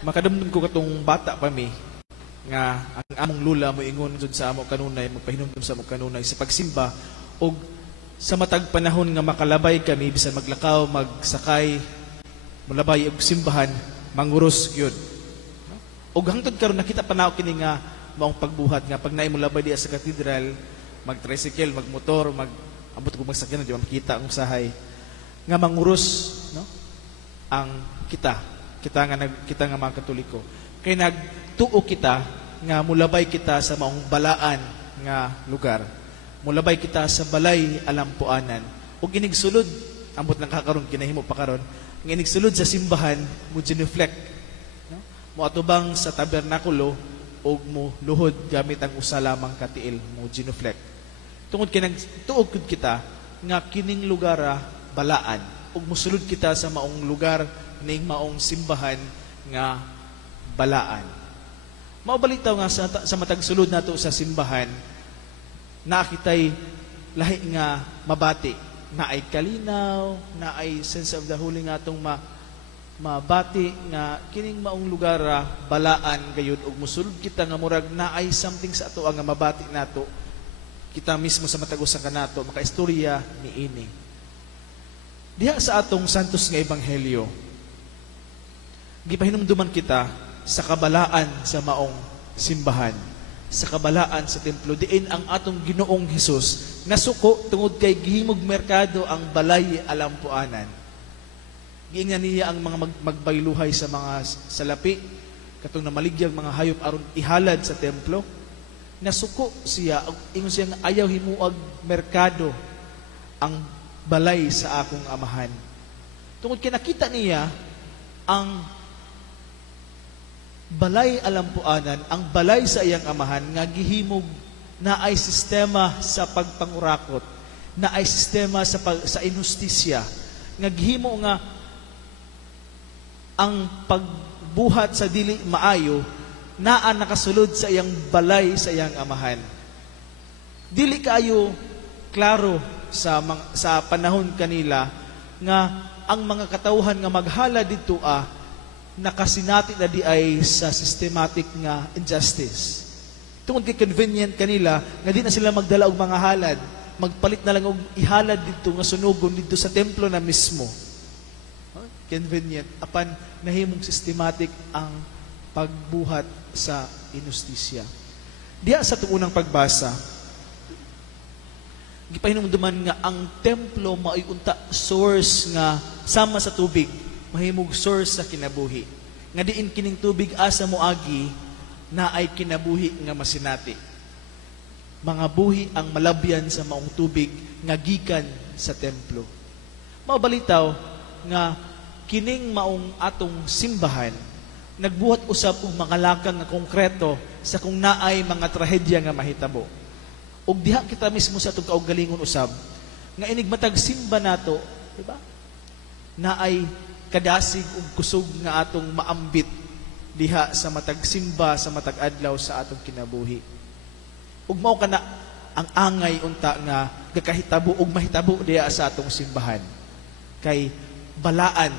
Makadamdam ko katong bata pa mi nga ang among lula mo ingon jud sa amo kanunay magpahinumdom sa amo kanunay sa pagsimba og sa matag panahon nga makalabay kami bisan maglakaw magsakay mulabay og simbahan manguros gyud. Og hangtod karon nakita pa nako kini nga maong pagbuhat nga pag naay mulabay diya sa katedral mag-tricycle magmotor abot ko magsakyan di makita ang usahay nga manguros no ang kita nga mga Katoliko kay nagtuo kita nga mulabay kita sa maong balaan nga lugar mulabay kita sa balay alampuanan ug inigsulod ambot nang kakaron kinahimo pa karon nga inigsulod sa simbahan mo genuflect no mo atubang sa tabernakulo ug mo luhod gamit ang usa lamang ka tiil mo genuflect tungod kay nagtuo kita nga kining lugar balaan ug mosulod kita sa maong lugar ning maong simbahan nga balaan. Mao balitaw nga sa matag sulod nato sa simbahan nakitay lahi nga mabati na ay kalinaw, na ay sense of the holy nga atong mabati nga kining maong lugar balaan gayud ug mosulod kita nga murag na ay something sa ato nga mabati nato kita mismo sa matag usa kanato makaistorya niini. Diha sa atong santos nga ebanghelyo gipahinumduman kita sa kabalaan sa maong simbahan, sa kabalaan sa templo, diin ang atong Ginoong Hesus nasuko tungod kay gihimog merkado ang balay alampuanan. Giingan niya ang mga magbayluhay sa mga salapi, katong namaligyang mga hayop aron ihalad sa templo. Nasuko siya, ingon siya nga ayaw himuag merkado ang balay sa akong amahan. Tungod kay nakita niya ang balay alampuanan, ang balay sa iyang amahan nga gihimog na ay sistema sa pagpangurakot, na ay sistema sa inustisya, nga gihimo nga ang pagbuhat sa dili maayo naa nakasulod sa iyang balay sa iyang amahan. Dili kaayo klaro sa panahon kanila nga ang mga katawhan nga maghala didto nakasinati na di ay sa systematic nga injustice. Tungod kay convenient kanila nga di na sila magdala og mga halad, magpalit na lang og ihalad dito nga sunugon dito sa templo na mismo. Convenient apan nahimong systematic ang pagbuhat sa inustisya. Diha sa tuunang pagbasa gipahinumduman nga ang templo mao'y unta source nga sama sa tubig mahimog source sa kinabuhi. Nga diin kining tubig asa moagi na ay kinabuhi nga masinati. Mga buhi ang malabyan sa maong tubig nga gikan sa templo. Mabalitaw nga kining maong atong simbahan nagbuhat usab og mga lakang nga konkreto sa kung naay mga trahedya nga mahitabo. Ug diha kita mismo sa atong kaugalingon usab nga inig matag simba nato, di ba? Naay kadasig ug kusog nga atong maambit diha sa matag simba sa matag adlaw sa atong kinabuhi. Ug mao kana ang angay unta nga gakahitabo ug mahitabo diha sa atong simbahan. Kay balaan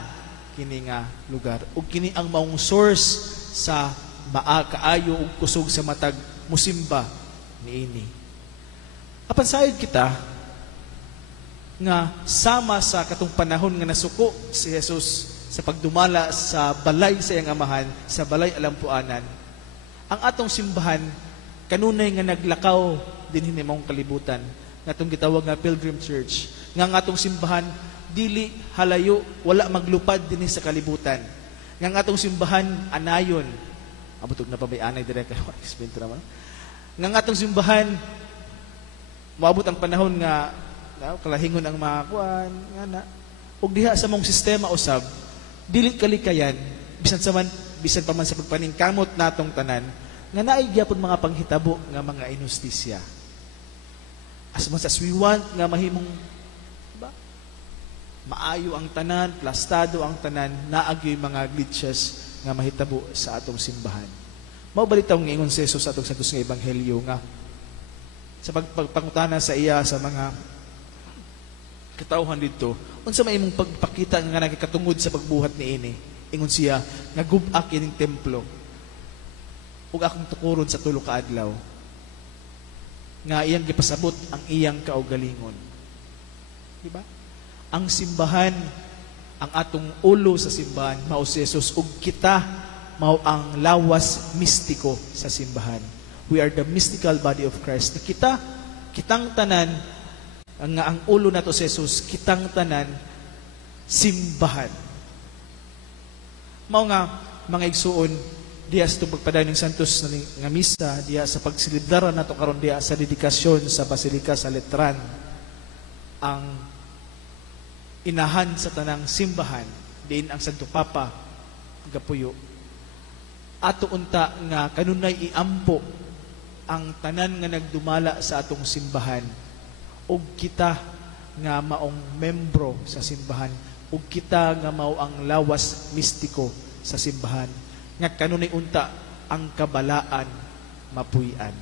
kini nga lugar ug kini ang maong source sa kaayo ug kusog sa matag musimba niini. Apan sayod kita nga sama sa katong panahon nga nasuko si Jesus sa pagdumala sa balay sa iyang amahan, sa balay alampuanan, ang atong simbahan kanunay nga naglakaw din hinimong kalibutan nga atong gitawag nga Pilgrim Church, nga ang atong simbahan dili halayo, wala maglupad din sa kalibutan, nga ang atong simbahan anayon, abutog na pa may anay direct kayo explain to naman, nga ang atong simbahan moabot ang panahon nga kalahingon ang mga kuan nga na ug diha sa mong sistema usab dili kalikayan bisan pa man sa pagpaningkamot natong tanan nga naay gyapon mga panghitabo nga mga inustisya. As much as we want nga mahimong ba maayo ang tanan, plastado ang tanan, naagyoy mga glitches nga mahitabo sa atong simbahan. Mao balitaw nga ingon si Jesus sa atong santos nga ebanghelyo nga sa pagpangutana sa iya sa mga katawhan dito, unsa may imong pagpakita nga nagkatungod sa pagbuhat niini? Ingon siya, nga gubak ining templo. Ug akong tukuron sa tulo ka adlaw. Nga iyang gipasabot ang iyang kaugalingon. Diba? Ang simbahan, ang atong ulo sa simbahan, mao si Jesus, ug kita, mao ang lawas mistiko sa simbahan. We are the mystical body of Christ. Na kitang tanan, ang ulo nato si Jesus, kitang tanan, simbahan. Mao nga, mga igsuon, diya sa itong pagpadayon ng Santos nga misa, diya sa pagsilibdaran nato karon diya sa dedikasyon sa Basilika sa Letran, ang inahan sa tanang simbahan, diin ang Santo Papa, gapuyo. Ato unta nga kanunay iampo ang tanan nga nagdumala sa atong simbahan, ug kita nga maong membro sa simbahan, ug kita nga mao ang lawas mistiko sa simbahan, nga kanunay unta ang kabalaan mapuy-an.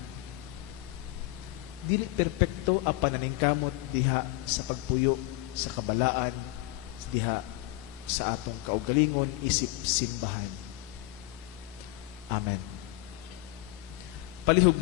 Dili perpekto ang pananingkamot diha sa pagpuyo sa kabalaan, diha sa atong kaugalingon isip simbahan. Amen. Palihog